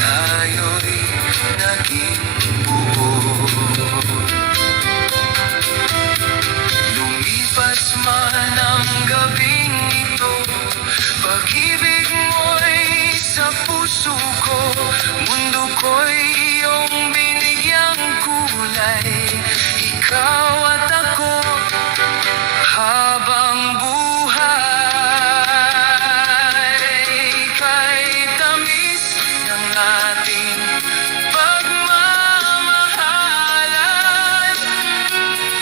tayo'y naging buo. Lumipas man ang gabing ito, pag-ibig mo'y sa puso ko. Mundo ko'y iyong binigyang kulay, ikaw at ako habang buhay. Kay tamis ng ating pagmamahalan,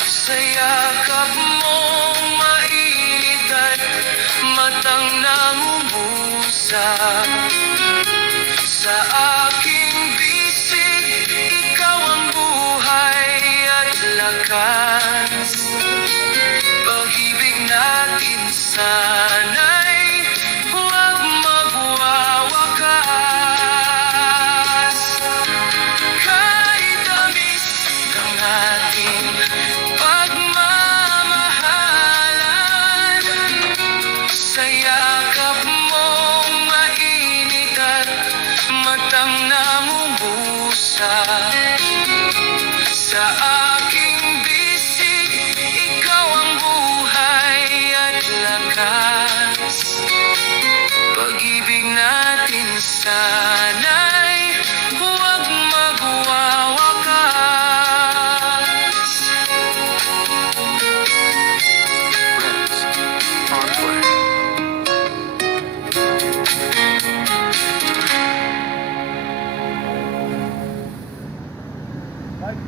sa yakap mong mainit at matang nangungusap. Sa aking bisig, ikaw ang buhay at lakas. Pag-ibig natin sana'y huwag magwawakas. Kahit tamis ng ating pagmamahalan, sa yakap mong mainit at matang nangungusap. Sa aking bisig, ikaw ang buhay at lakas. Pag-ibig natin sana'y huwag magwawakas.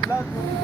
Vlog.